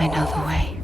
I know the way.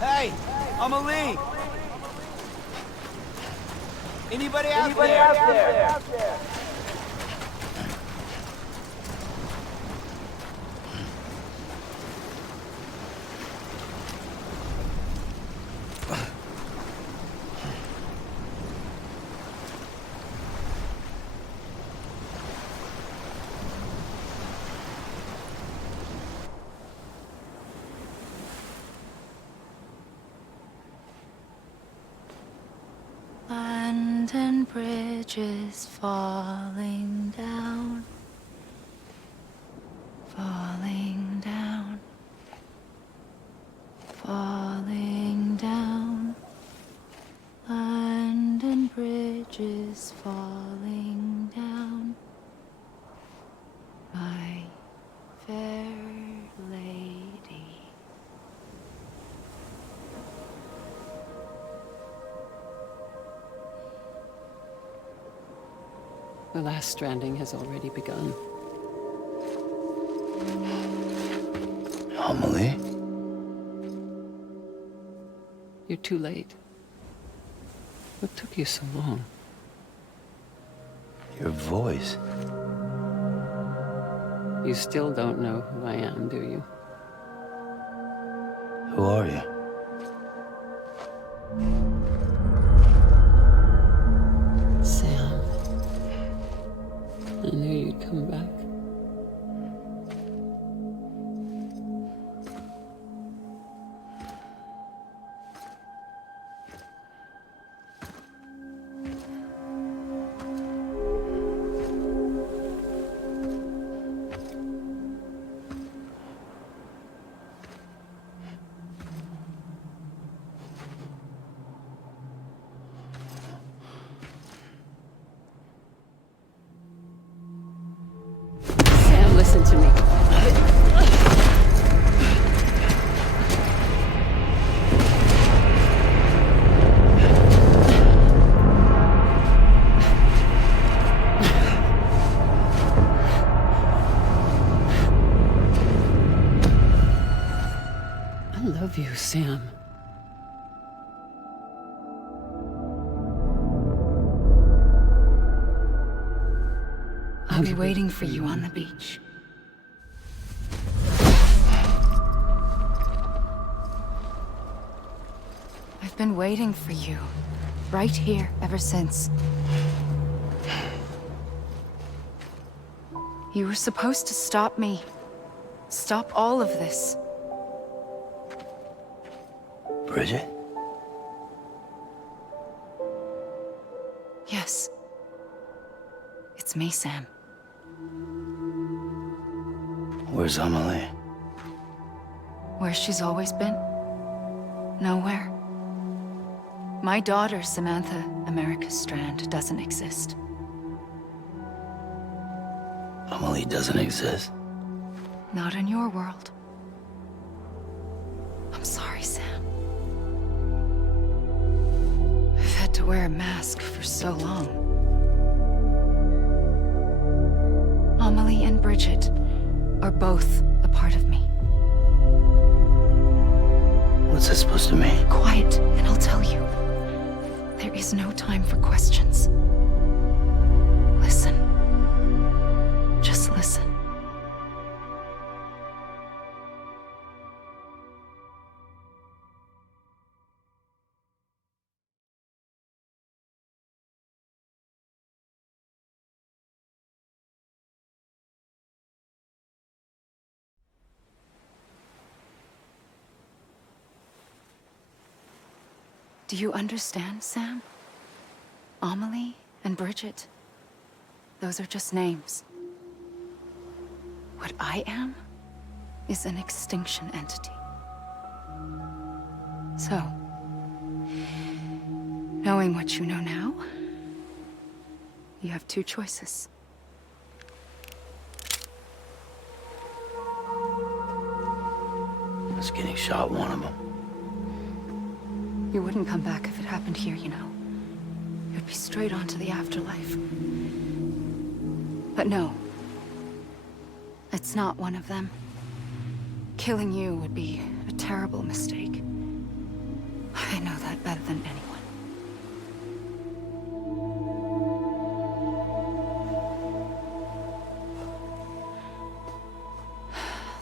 Hey, Amelie! Anybody out there? London Bridge is falling down, falling down, falling down. London Bridge is falling down, my fair lady. The last stranding has already begun. Amelie? You're too late. What took you so long? Your voice. You still don't know who I am, do you? Who are you? Sam. I knew you'd come back. Sam, listen to me. I love you, Sam. I'll be waiting for you on the beach. I've been waiting for you, right here, ever since. You were supposed to stop me. Stop all of this. Bridget? Yes. It's me, Sam. Where's Amelie? Where she's always been. Nowhere. My daughter, Samantha America Strand, doesn't exist. Amelie doesn't exist. Not in your world. I'm sorry, Sam. I've had to wear a mask for so long. Amelie and Bridget are both a part of me. What's that supposed to mean? Quiet, and I'll tell you. There is no time for questions. Listen. Just listen. Do you understand, Sam? Amelie and Bridget, those are just names. What I am is an extinction entity. So, knowing what you know now, you have two choices. Was getting shot one of them. You wouldn't come back if it happened here, you know. You'd be straight on to the afterlife. But no. It's not one of them. Killing you would be a terrible mistake. I know that better than anyone.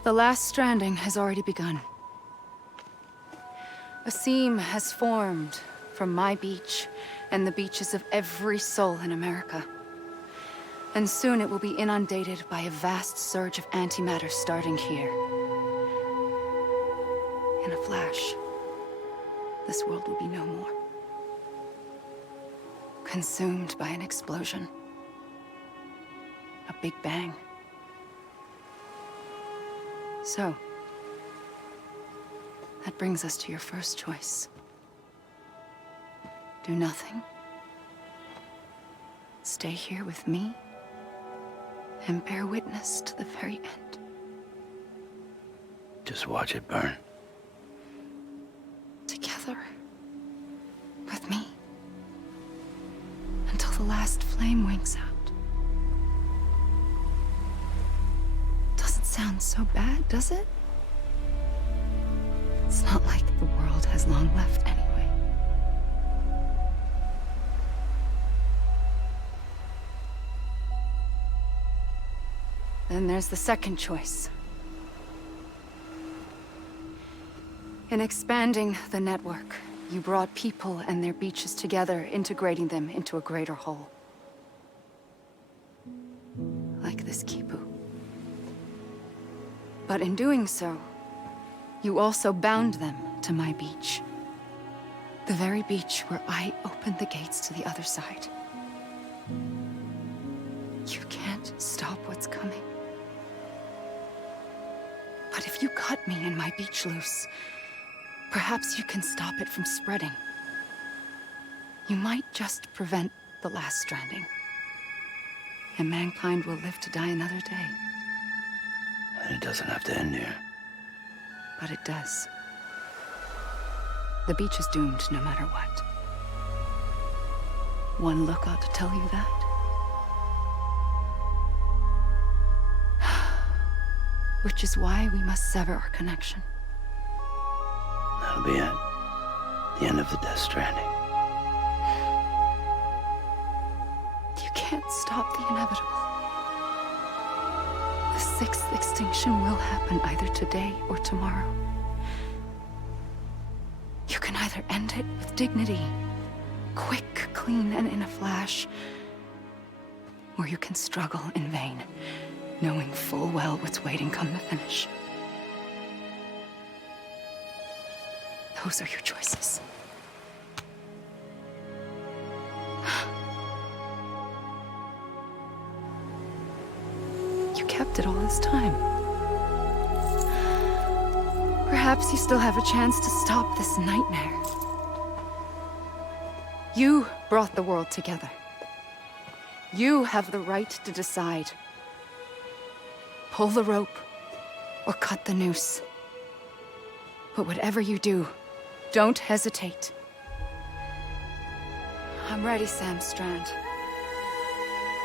The last stranding has already begun. A seam has formed from my beach and the beaches of every soul in America. And soon it will be inundated by a vast surge of antimatter starting here. In a flash, this world will be no more. Consumed by an explosion. A big bang. So, that brings us to your first choice. Do nothing. Stay here with me and bear witness to the very end. Just watch it burn. Together. With me. Until the last flame winks out. Doesn't sound so bad, does it? It's not like the world has long left anyway. Then there's the second choice. In expanding the network, you brought people and their beaches together, integrating them into a greater whole. Like this Kipu. But in doing so, you also bound them to my beach. The very beach where I opened the gates to the other side. You can't stop what's coming. But if you cut me and my beach loose, perhaps you can stop it from spreading. You might just prevent the last stranding. And mankind will live to die another day. And it doesn't have to end here. But it does. The beach is doomed no matter what. One look ought to tell you that. Which is why we must sever our connection. That'll be it. The end of the Death Stranding. You can't stop the inevitable. The sixth extinction will happen either today or tomorrow. You can either end it with dignity, quick, clean, and in a flash, or you can struggle in vain, knowing full well what's waiting come the finish. Those are your choices. You kept it all this time. Perhaps you still have a chance to stop this nightmare. You brought the world together. You have the right to decide pull the rope, or cut the noose. But whatever you do, don't hesitate. I'm ready, Sam Strand.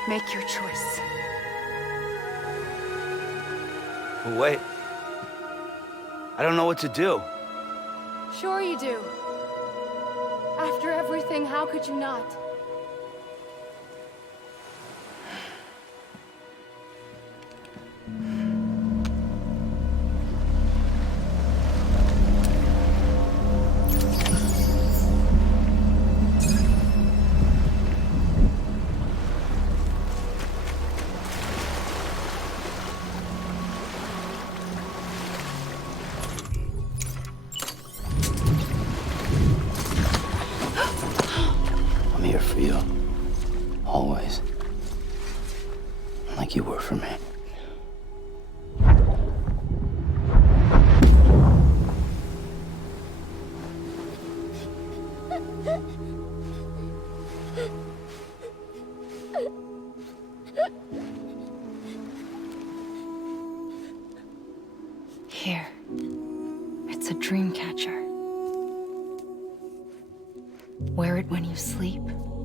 Make your choice. But wait. I don't know what to do. Sure you do. After everything, how could you not? I'm here for you. Always. Like you were for me. Here. It's a dream catcher. Wear it when you sleep,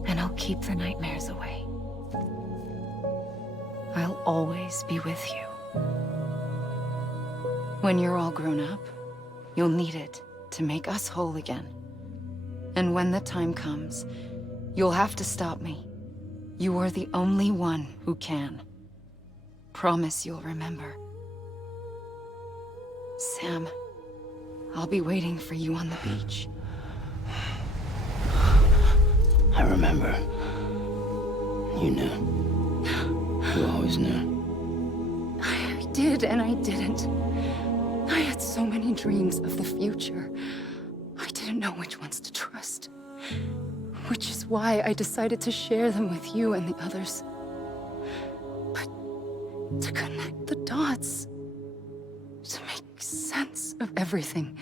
and I'll keep the nightmares away. I'll always be with you. When you're all grown up, you'll need it to make us whole again. And when the time comes, you'll have to stop me. You are the only one who can. Promise you'll remember. Sam, I'll be waiting for you on the beach. I remember. You knew. You always knew. I did and I didn't. I had so many dreams of the future. I didn't know which ones to trust. Which is why I decided to share them with you and the others. But to connect the dots, to make sense of everything,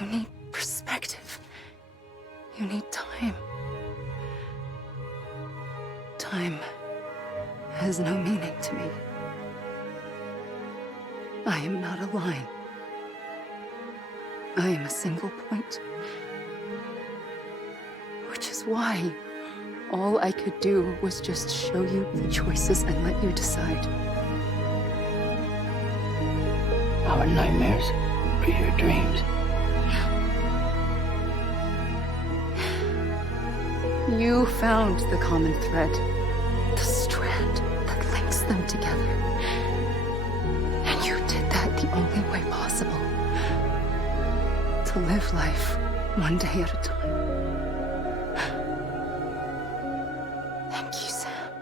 you need perspective. You need time. Time has no meaning to me. I am not a line. I am a single point. Which is why all I could do was just show you the choices and let you decide. Our nightmares are your dreams. You found the common thread, the strand that links them together. And you did that the only way possible. To live life one day at a time. Thank you, Sam.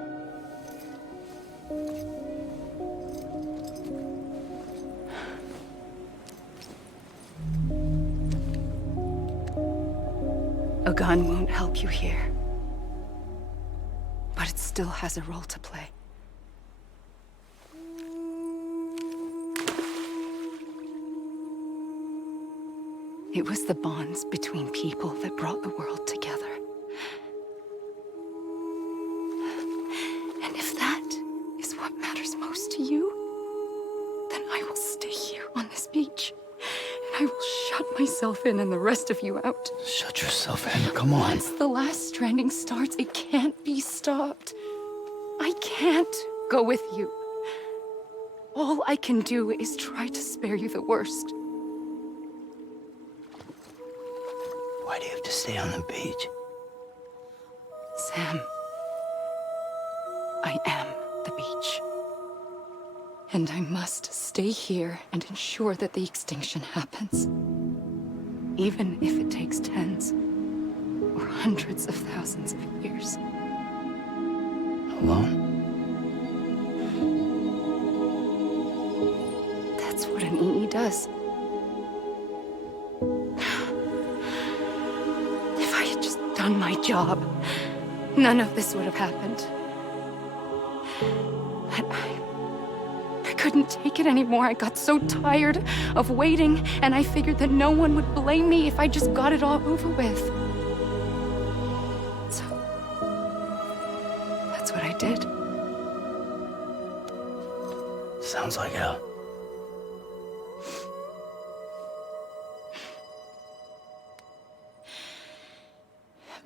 A gun won't help you here. But it still has a role to play. It was the bonds between people that brought the world together. And if that is what matters most to you, then I will stay here on this beach. And I will shut myself in and the rest of you out. Shut yourself in. Come on. Once the last stranding starts, it can't be stopped. I can't go with you. All I can do is try to spare you the worst. Why do you have to stay on the beach? Sam, I am the beach. And I must stay here and ensure that the extinction happens. Even if it takes tens or hundreds of thousands of years. Alone? That's what an EE does. If I had just done my job, none of this would have happened. But I couldn't take it anymore. I got so tired of waiting, and I figured that no one would blame me if I just got it all over with. So, that's what I did. Sounds like hell.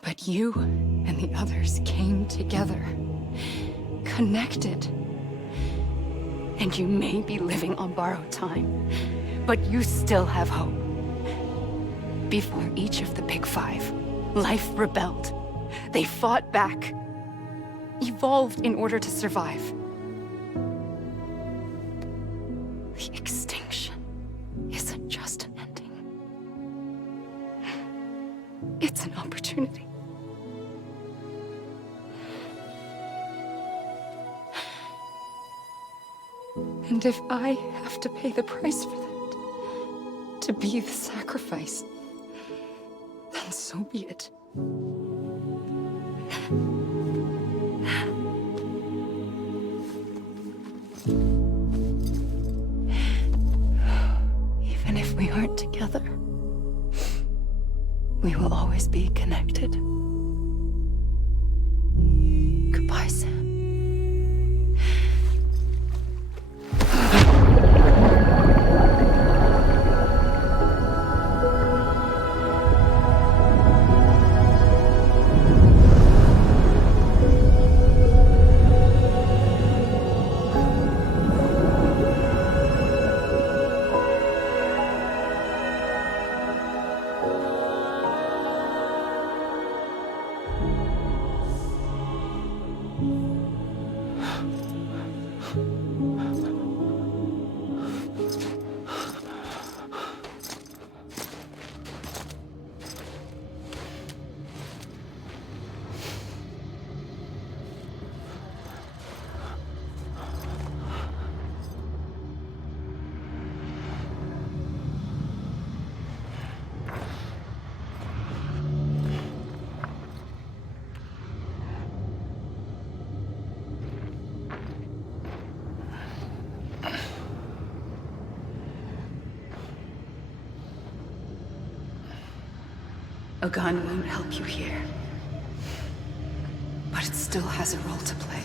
But you and the others came together, connected. And you may be living on borrowed time, but you still have hope. Before each of the Big Five, life rebelled. They fought back, evolved in order to survive. The extinction isn't just an ending. It's an opportunity. And if I have to pay the price for that, to be the sacrifice, then so be it. Even if we aren't together, we will always be connected. Goodbye, Sam. A gun won't help you here, but it still has a role to play.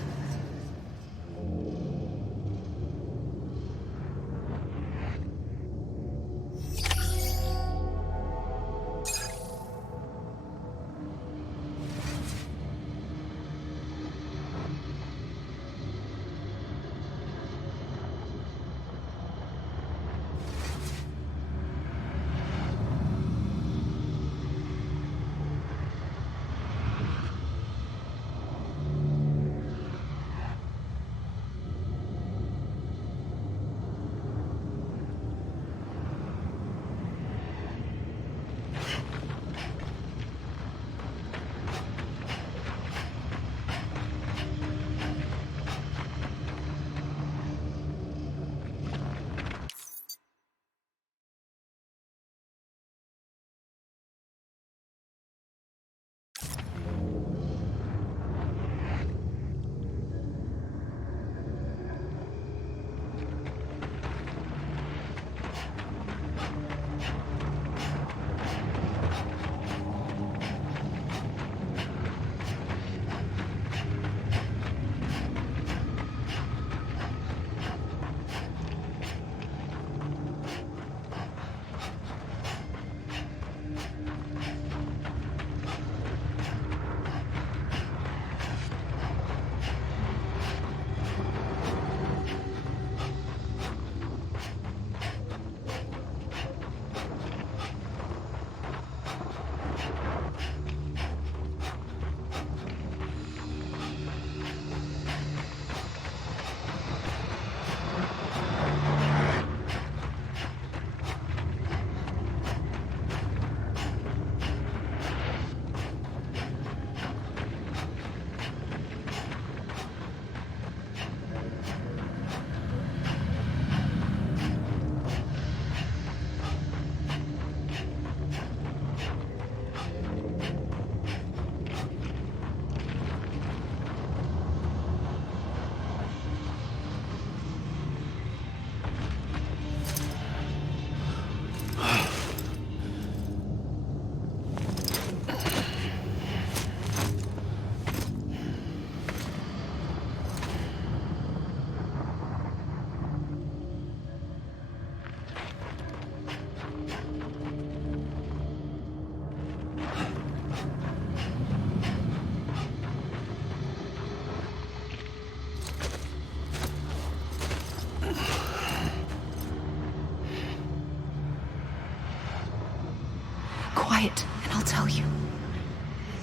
quiet, and I'll tell you.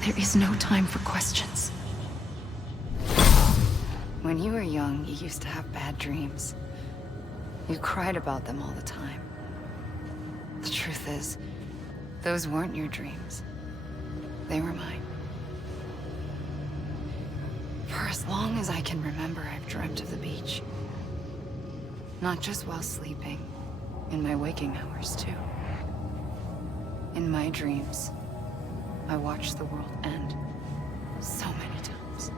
There is no time for questions. When you were young, you used to have bad dreams. You cried about them all the time. The truth is, those weren't your dreams. They were mine. For as long as I can remember, I've dreamt of the beach. Not just while sleeping, in my waking hours too. In my dreams, I watched the world end so many times.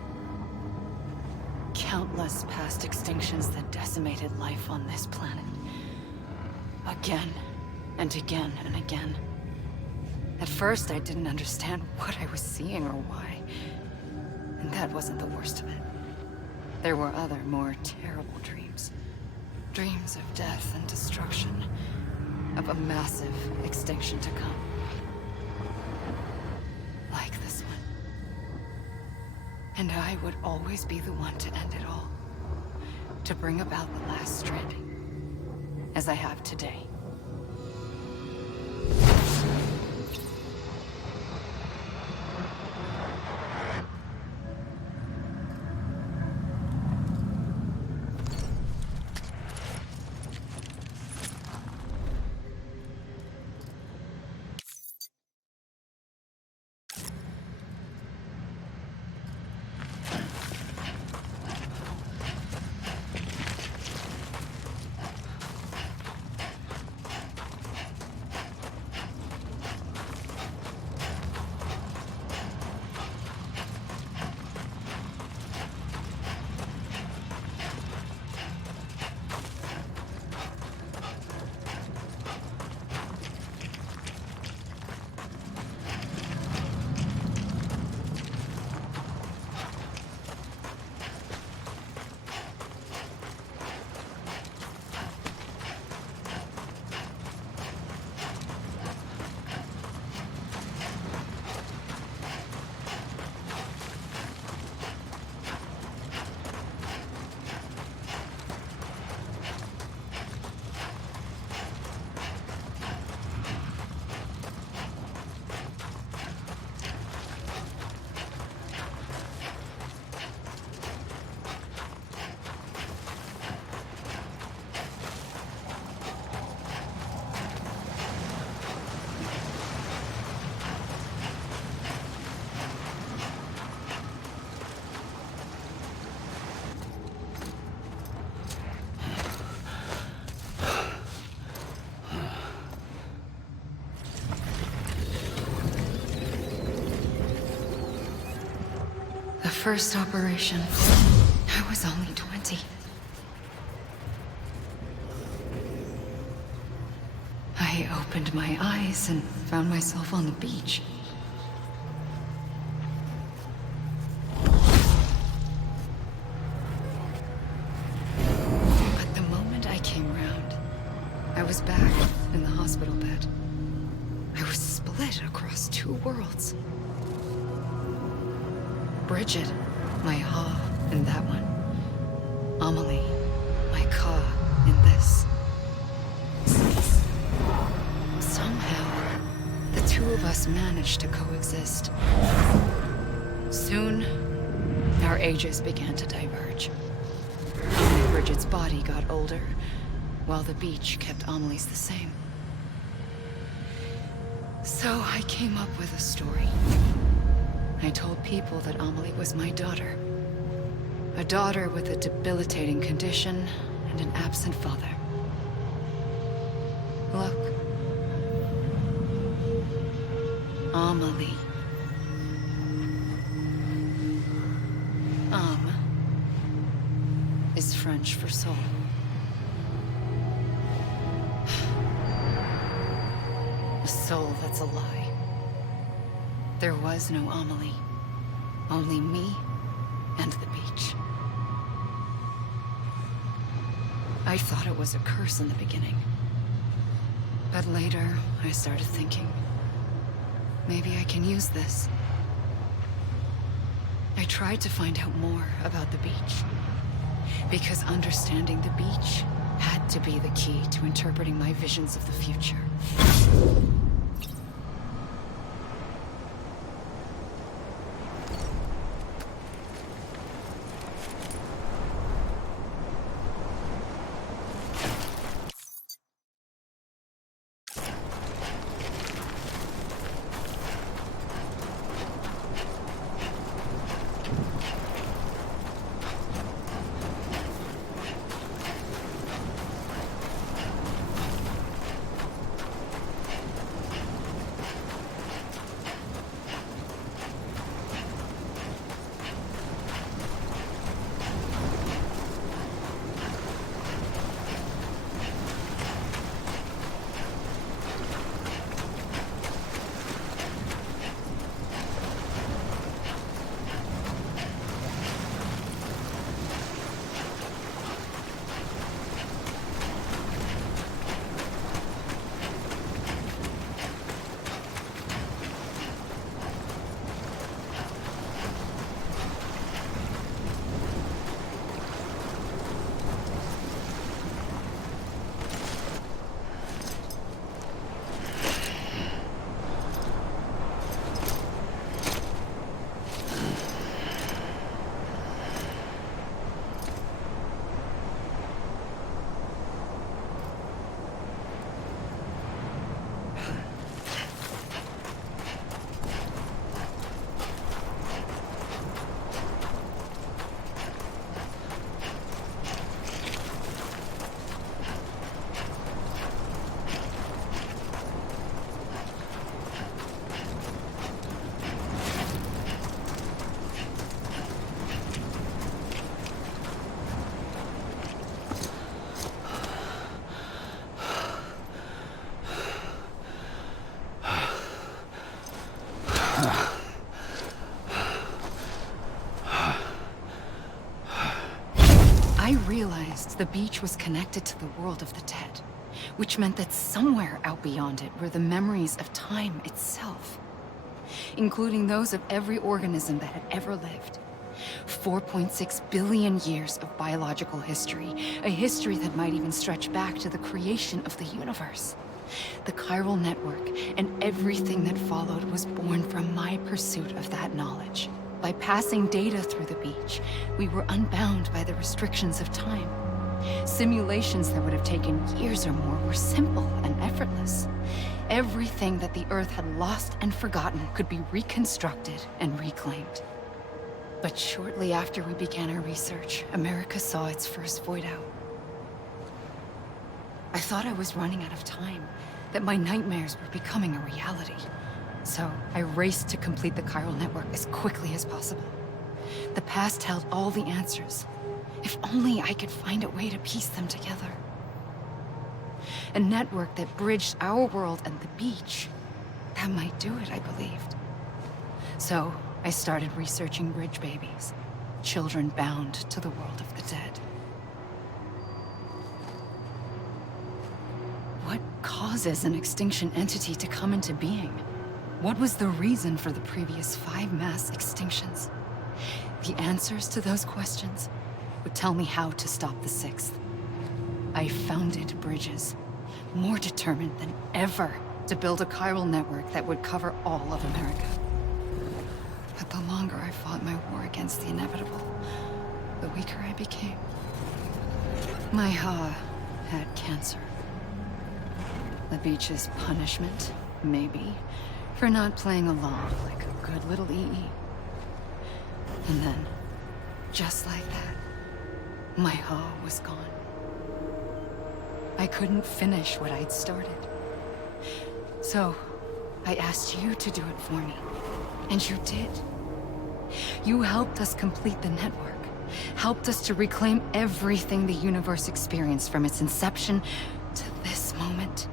Countless past extinctions that decimated life on this planet. Again, and again, and again. At first, I didn't understand what I was seeing or why. And that wasn't the worst of it. There were other, more terrible dreams. Dreams of death and destruction. Of a massive extinction to come. Like this one. And I would always be the one to end it all. To bring about the last stranding. As I have today. The first operation, I was only 20. I opened my eyes and found myself on the beach. But the moment I came round, I was back in the hospital bed. I was split across two worlds. Bridget, my Ha in that one. Amelie, my Ka in this. Somehow, the two of us managed to coexist. Soon, our ages began to diverge. Only Bridget's body got older, while the beach kept Amelie's the same. So I came up with a story. I told people that Amelie was my daughter. A daughter with a debilitating condition and an absent father. Look. Amelie. Âme is French for soul. A soul that's a lie. There was no Amelie. Only me and the beach. I thought it was a curse in the beginning. But later, I started thinking, maybe I can use this. I tried to find out more about the beach. Because understanding the beach had to be the key to interpreting my visions of the future. realized the beach was connected to the world of the dead, which meant that somewhere out beyond it were the memories of time itself, including those of every organism that had ever lived. 4.6 billion years of biological history, a history that might even stretch back to the creation of the universe. The chiral network and everything that followed was born from my pursuit of that knowledge. By passing data through the beach, we were unbound by the restrictions of time. Simulations that would have taken years or more were simple and effortless. Everything that the Earth had lost and forgotten could be reconstructed and reclaimed. But shortly after we began our research, America saw its first void out. I thought I was running out of time, that my nightmares were becoming a reality. So I raced to complete the chiral network as quickly as possible. The past held all the answers. If only I could find a way to piece them together. A network that bridged our world and the beach. That might do it, I believed. So I started researching bridge babies, children bound to the world of the dead. What causes an extinction entity to come into being? What was the reason for the previous 5 mass extinctions? The answers to those questions would tell me how to stop the 6th. I founded bridges, more determined than ever to build a chiral network that would cover all of America. But the longer I fought my war against the inevitable, the weaker I became. My Ha had cancer. The beach's punishment, maybe, for not playing along like a good little EE. And then, just like that, my Ha was gone. I couldn't finish what I'd started. So, I asked you to do it for me. And you did. You helped us complete the network. Helped us to reclaim everything the universe experienced from its inception to this moment.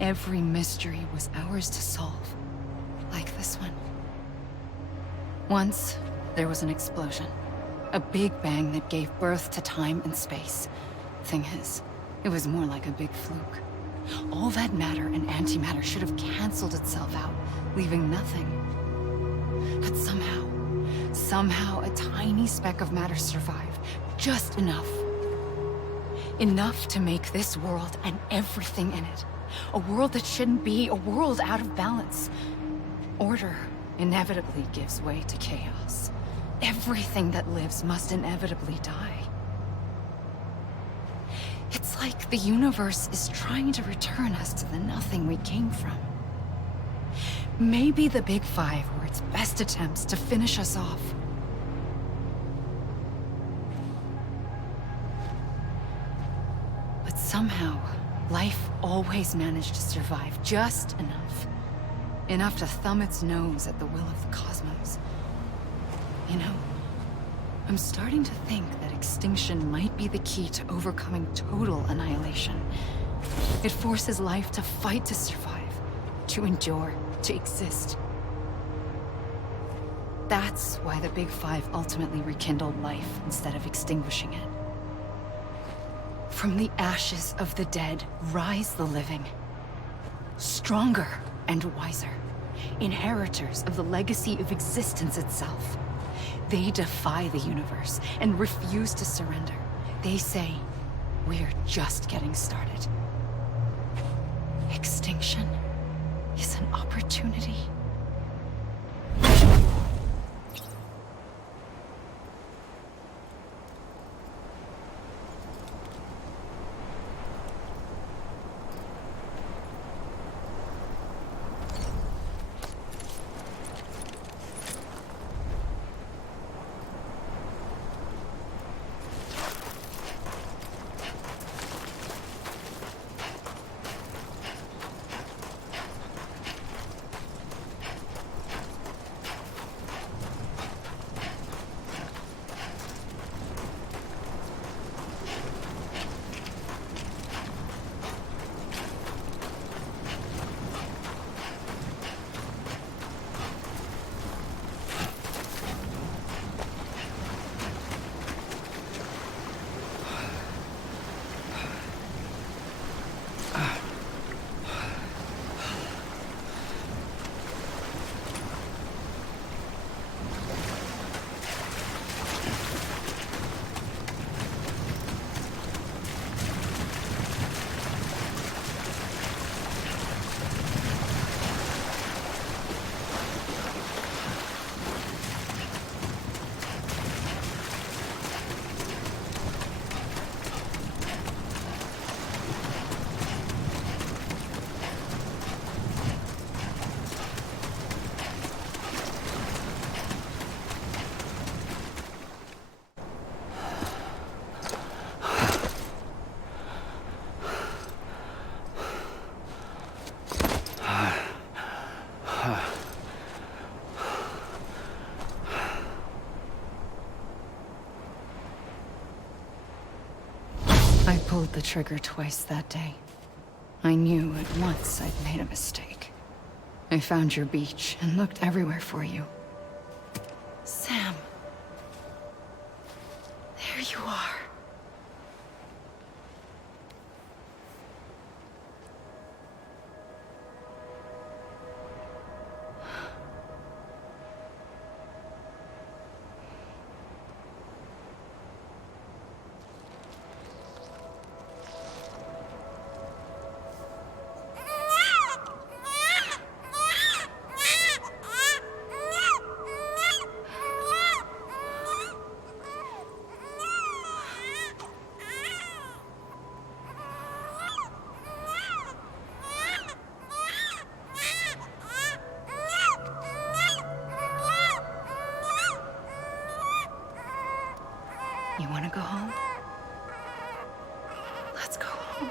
Every mystery was ours to solve, like this one. Once, there was an explosion. A big bang that gave birth to time and space. Thing is, it was more like a big fluke. All that matter and antimatter should have canceled itself out, leaving nothing. But somehow a tiny speck of matter survived. Just enough. Enough to make this world and everything in it. A world that shouldn't be, a world out of balance. Order inevitably gives way to chaos. Everything that lives must inevitably die. It's like the universe is trying to return us to the nothing we came from. Maybe the Big Five were its best attempts to finish us off. But somehow, life always managed to survive just enough. Enough to thumb its nose at the will of the cosmos. You know, I'm starting to think that extinction might be the key to overcoming total annihilation. It forces life to fight to survive, to endure, to exist. That's why the Big Five ultimately rekindled life instead of extinguishing it. From the ashes of the dead rise the living. Stronger and wiser. Inheritors of the legacy of existence itself. They defy the universe and refuse to surrender. They say, we're just getting started. Extinction is an opportunity. I pulled the trigger twice that day. I knew at once I'd made a mistake. I found your beach and looked everywhere for you. Sam. There you are. You want to go home? Let's go home.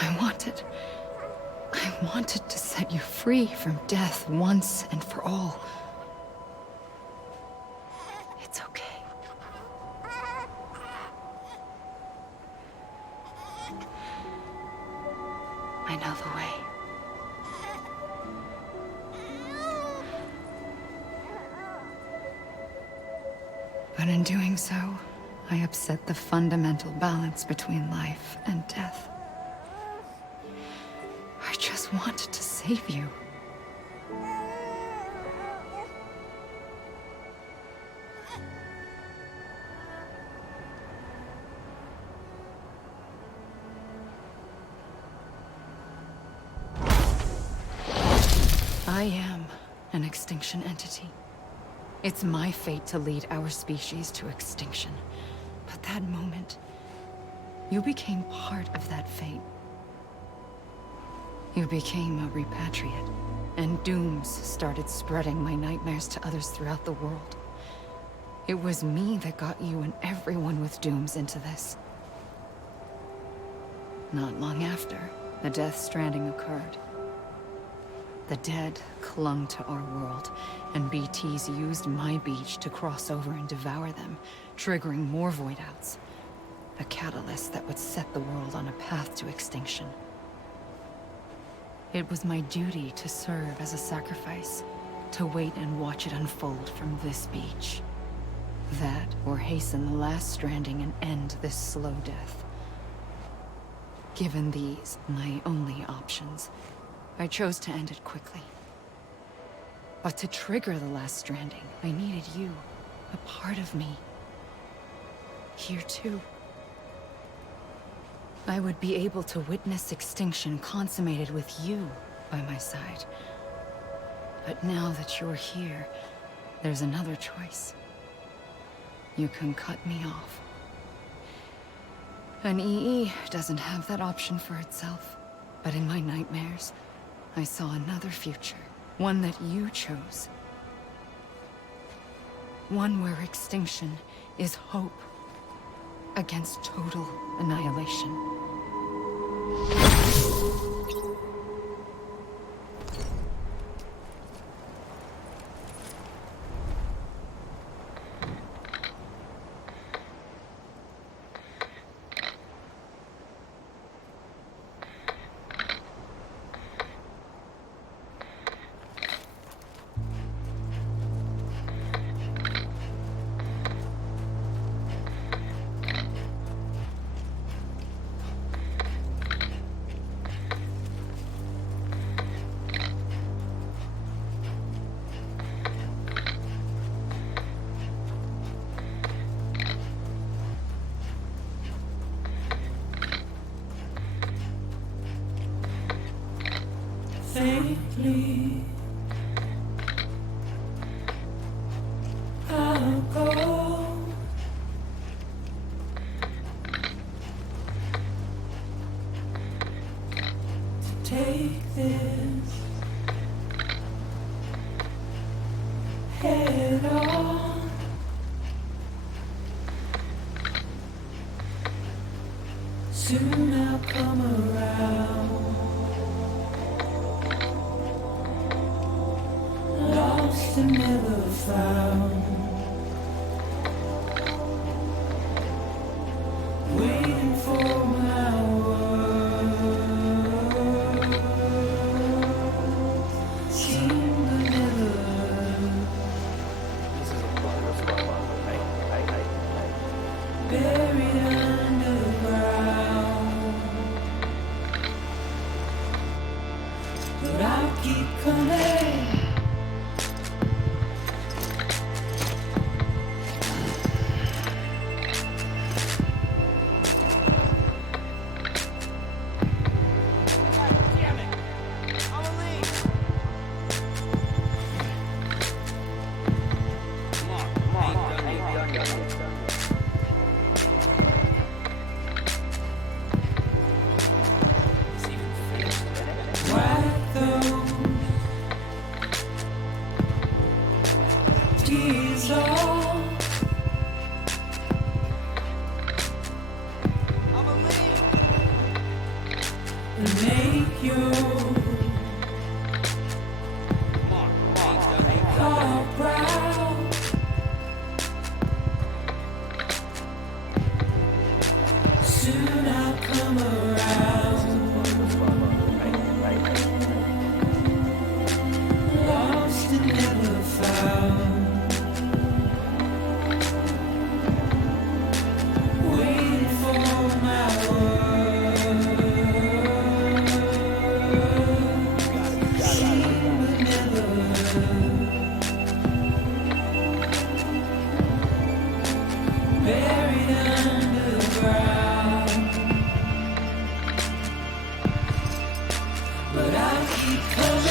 I wanted to set you free from death once and for all. It's okay. I know the way. But in doing so, I upset the fundamental balance between life and death. I just wanted to save you. I am an extinction entity. It's my fate to lead our species to extinction. But that moment, you became part of that fate. You became a repatriate, and dooms started spreading my nightmares to others throughout the world. It was me that got you and everyone with dooms into this. Not long after, the Death Stranding occurred. The dead clung to our world, and BTs used my beach to cross over and devour them, triggering more void outs. A catalyst that would set the world on a path to extinction. It was my duty to serve as a sacrifice, to wait and watch it unfold from this beach. That, or hasten the last stranding and end this slow death. Given these, my only options, I chose to end it quickly. But to trigger the last stranding, I needed you, a part of me. Here too. I would be able to witness extinction consummated with you by my side. But now that you're here, there's another choice. You can cut me off. An EE doesn't have that option for itself. But in my nightmares, I saw another future. One that you chose. One where extinction is hope against total annihilation. Faintly, I'll go. To take this head on. Soon I'll come around. Lost and never found. buried underground. But I'll keep coming.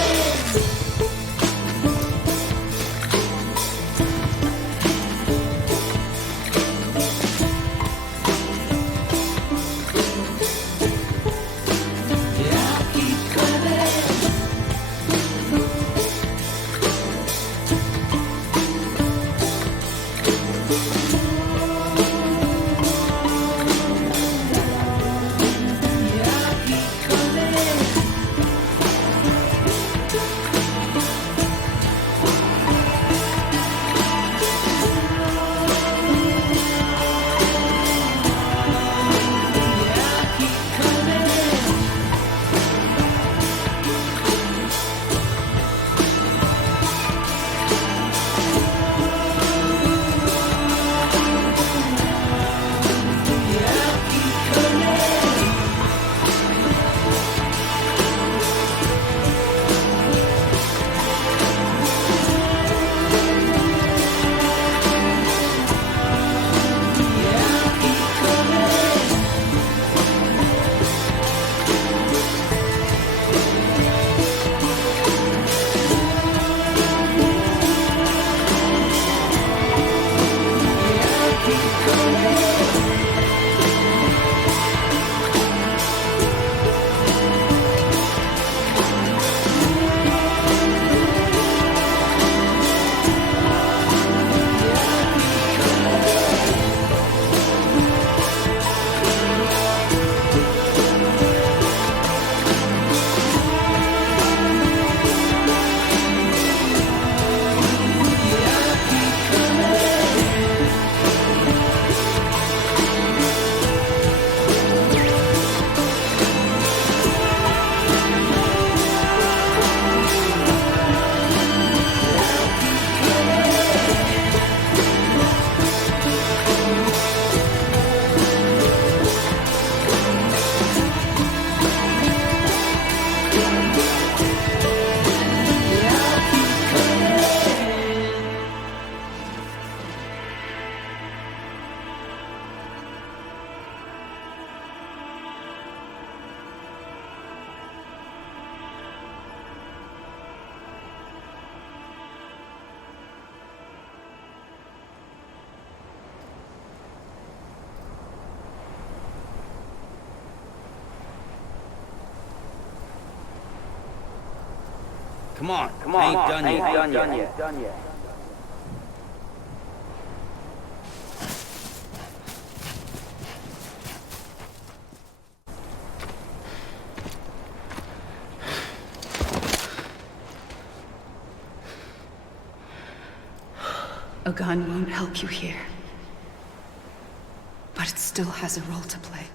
Come on, I ain't done yet. A gun won't help you here. But it still has a role to play.